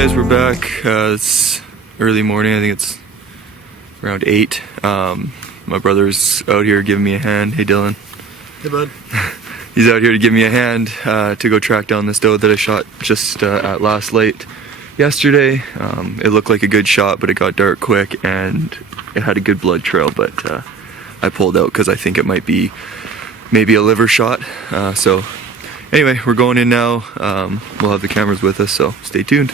guys, we're back. It's early morning. I think it's around 8. My brother's out here giving me a hand. Hey Dylan. Hey bud. He's out here to give me a hand to go track down this doe that I shot just at last light yesterday. It looked like a good shot, but it got dark quick and it had a good blood trail, but I pulled out because I think it might be maybe a liver shot. So anyway, we're going in now. We'll have the cameras with us, so stay tuned.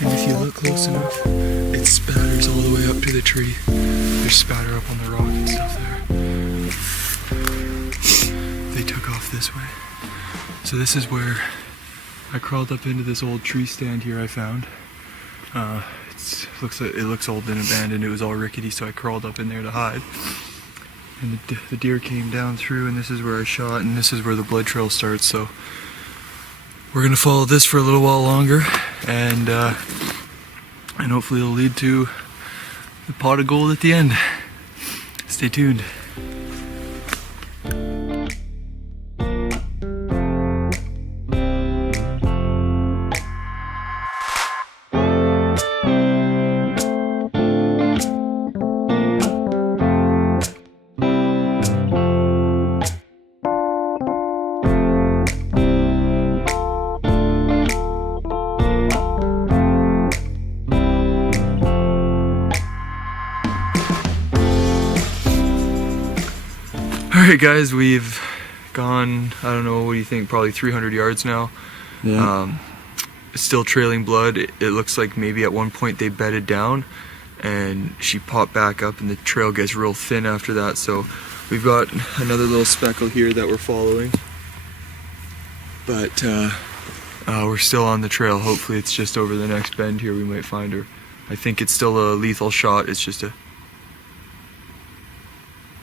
And if you look close enough, it spatters all the way up to the tree. There's spatter up on the rock and stuff there. They took off this way. So this is where I crawled up into this old tree stand here I found. It looks old and abandoned. It was all rickety, so I crawled up in there to hide. And the deer came down through, and this is where I shot, and this is where the blood trail starts. So we're gonna follow this for a little while longer, and hopefully it'll lead to the pot of gold at the end. Stay tuned. Alright guys, we've gone, I don't know, what do you think, probably 300 yards now. Yeah. Still trailing blood. It looks like maybe at one point they bedded down and she popped back up and the trail gets real thin after that. So we've got another little speckle here that we're following. But we're still on the trail. Hopefully it's just over the next bend here we might find her. I think it's still a lethal shot. It's just a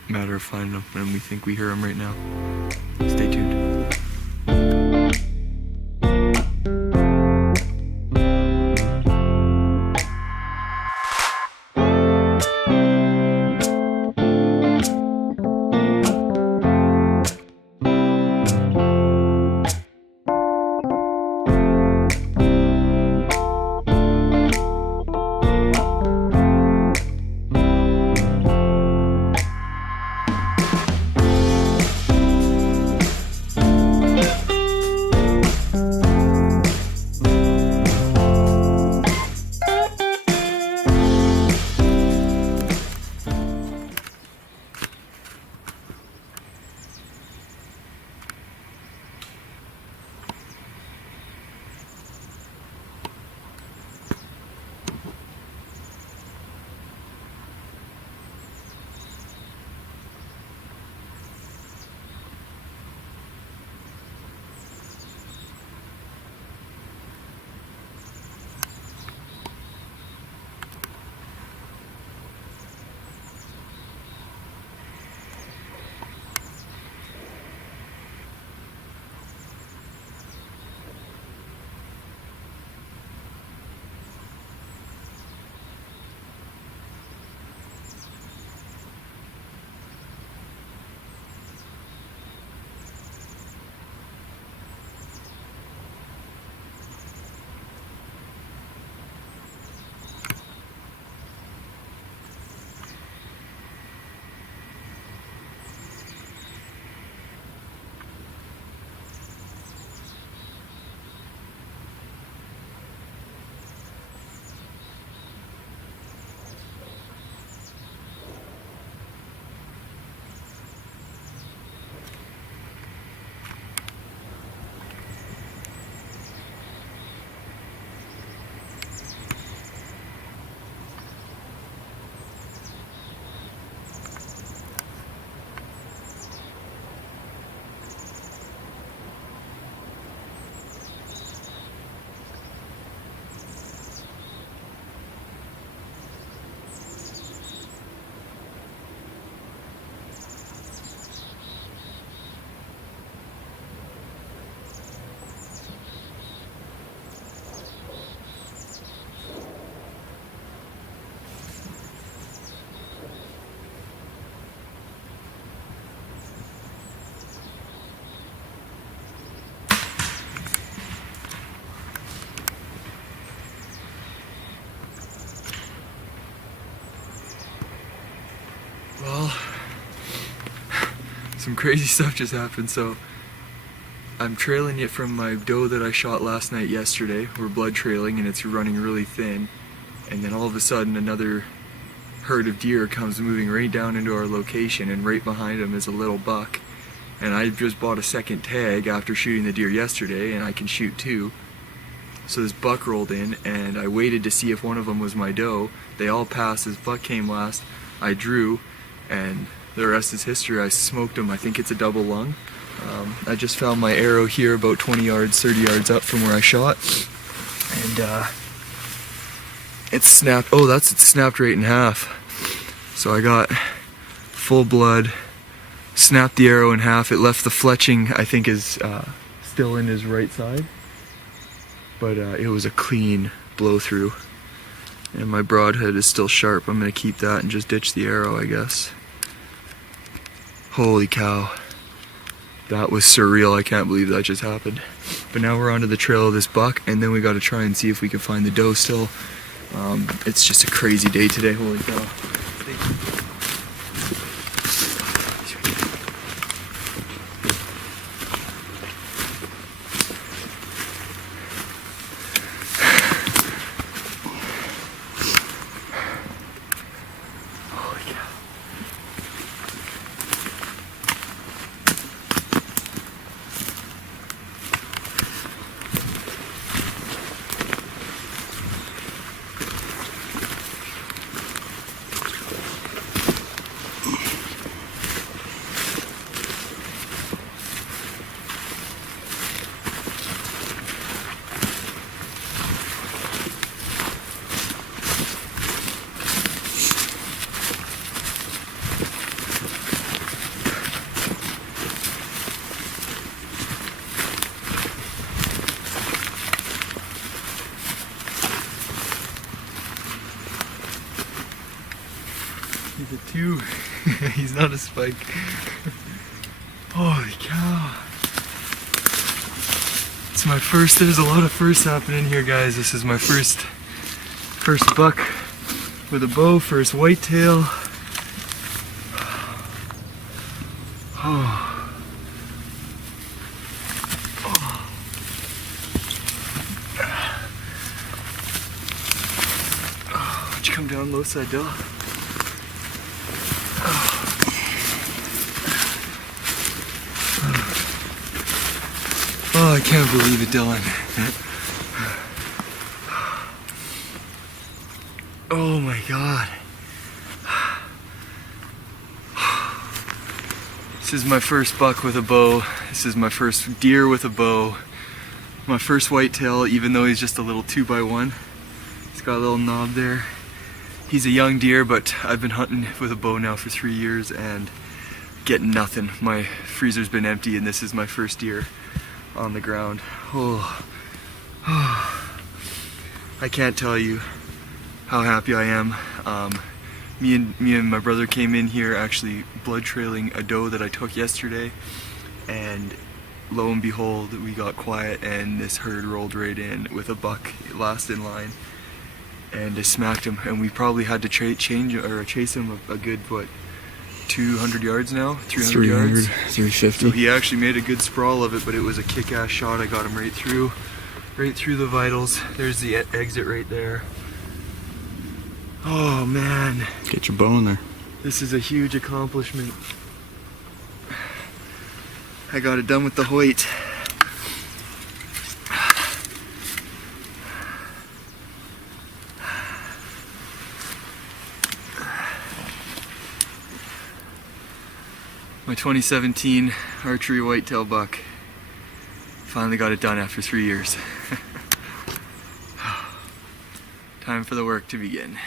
matter of finding them, and we think we hear them right now. Stay tuned. some crazy stuff just happened. So I'm trailing it from my doe that I shot last night yesterday. We're blood trailing and it's running really thin. And then all of a sudden another herd of deer comes moving right down into our location, and right behind them is a little buck. And I just bought a second tag after shooting the deer yesterday, and I can shoot two. So this buck rolled in, and I waited to see if one of them was my doe. They all passed. This buck came last. I drew, and the rest is history. I smoked him. I think it's a double lung. I just found my arrow here about 20 yards, 30 yards up from where I shot. And it snapped. Oh, it snapped right in half. So I got full blood, snapped the arrow in half. It left the fletching, I think, is still in his right side. But it was a clean blow through. And my broadhead is still sharp. I'm gonna keep that and just ditch the arrow, I guess. Holy cow. That was surreal. I can't believe that just happened. But now we're onto the trail of this buck, and then we gotta try and see if we can find the doe still. It's just a crazy day today. Holy cow. He's a 2. He's not a spike. Holy cow. It's my first. There's a lot of firsts happening here, guys. This is my first buck with a bow, first whitetail. Oh. Why'd you come down low side, Dill? Oh, I can't believe it, Dylan. Oh my God. This is my first buck with a bow. This is my first deer with a bow. My first whitetail, even though he's just a little 2x1. He's got a little knob there. He's a young deer, but I've been hunting with a bow now for 3 years and getting nothing. My freezer's been empty, and this is my first deer on the ground. Oh. I can't tell you how happy I am. Me and my brother came in here actually blood trailing a doe that I took yesterday, and lo and behold, we got quiet and this herd rolled right in with a buck last in line, and I smacked him, and we probably had to chase him a good, what, 200 yards now? 300 yards? 350. So he actually made a good sprawl of it, but it was a kick-ass shot. I got him right through the vitals. There's the exit right there. Oh man. Get your bow in there. This is a huge accomplishment. I got it done with the Hoyt. My 2017 archery whitetail buck. Finally got it done after 3 years. Time for the work to begin.